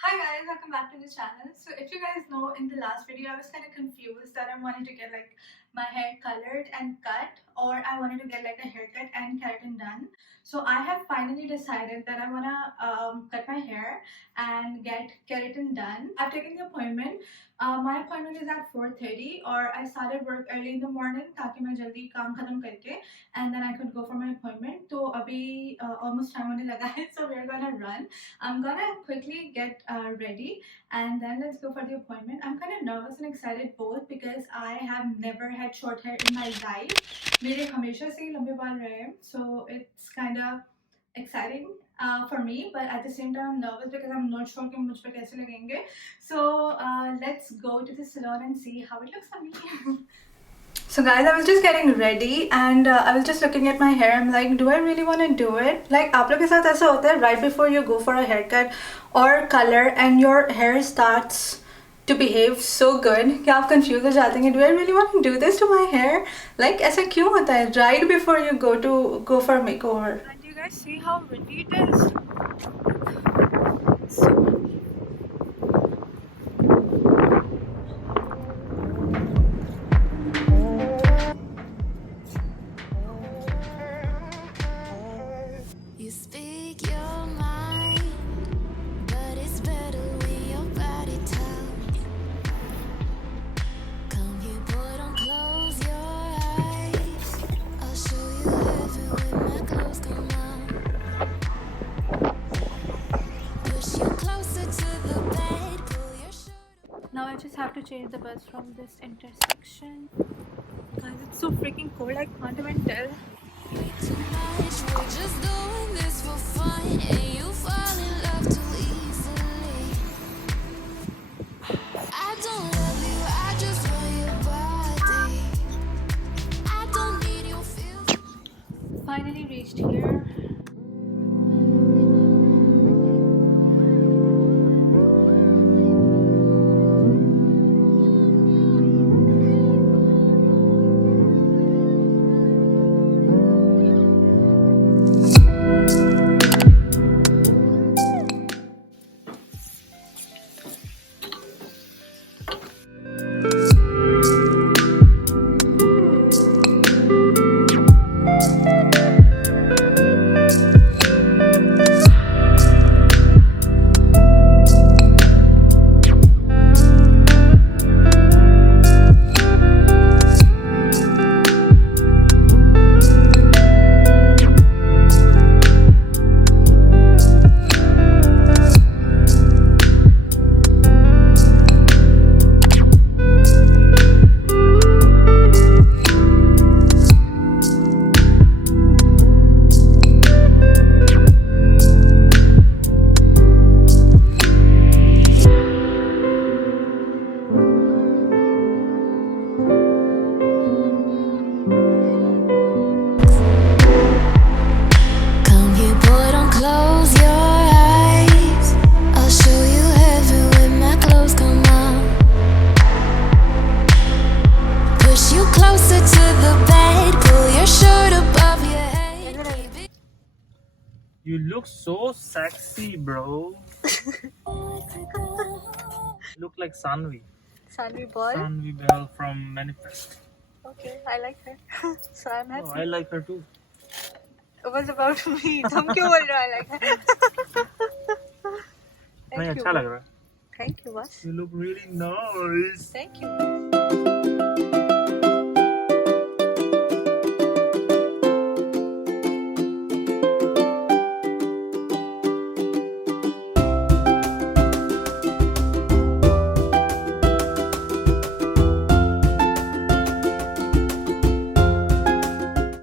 Hi guys, welcome back to the channel. So if you guys know, in the last video I was kind of confused that I wanted to get like my hair colored and cut, or I wanted to get like a haircut and keratin done. So I have finally decided that I want to cut my hair and get keratin done. I've taken the appointment. My appointment is at 4:30, or I started work early in the morning ताकि मैं जल्दी काम खत्म करके and then I could go for my appointment. तो अभी almost time होने लगा है, so we're gonna run. I'm gonna quickly get ready and then let's go for the appointment. I'm kind of nervous and excited both because I have never had short hair in my life. मेरे हमेशा से ही लंबे बाल रहे हैं, so it's kind of exciting for me, but at the same time I'm nervous because I'm not sure कि मुझ पे कैसे लगेंगे. So let's go to the salon and see how it looks on me. So guys, I was just getting ready and I was just looking at my hair. I'm like, do I really want to do it? Like, आप लोग के साथ ऐसा होता है right before you go for a haircut or color and your hair starts to behave so good कि आप confused हो जाते हैं, do I really want to do this to my hair? Like, ऐसा क्यों होता है right before you go for a makeover? And do you guys see how windy it is? So You speak your mind, but it's better when your body talks. Come here, boy, don't close your eyes. I'll show you heaven when my clothes come on. Push you closer to the bed, pull your shirt up. now I just have to change the bus from this intersection. Guys, it's so freaking cold, I can't even tell. Too much, we're just doing this for fun, and you fall in love too easily. I don't love you, I just want your body. I don't need your feelings. Finally reached here. Come here, boy, don't close your eyes. I'll show you heaven when my clothes come on. Push you closer to the bed, pull your shirt above your head. Keep it You look so sexy, bro. Look like Sanvi. Sanvi boy. Sanvi Bell from Manifest. Okay, I like her. So I'm happy. Oh, I like her too. It was about me. तुम क्यों बोल रहे हो I like her? नहीं Thank अच्छा you. लग रहा है. Thank you, boss. You look really nice. Thank you.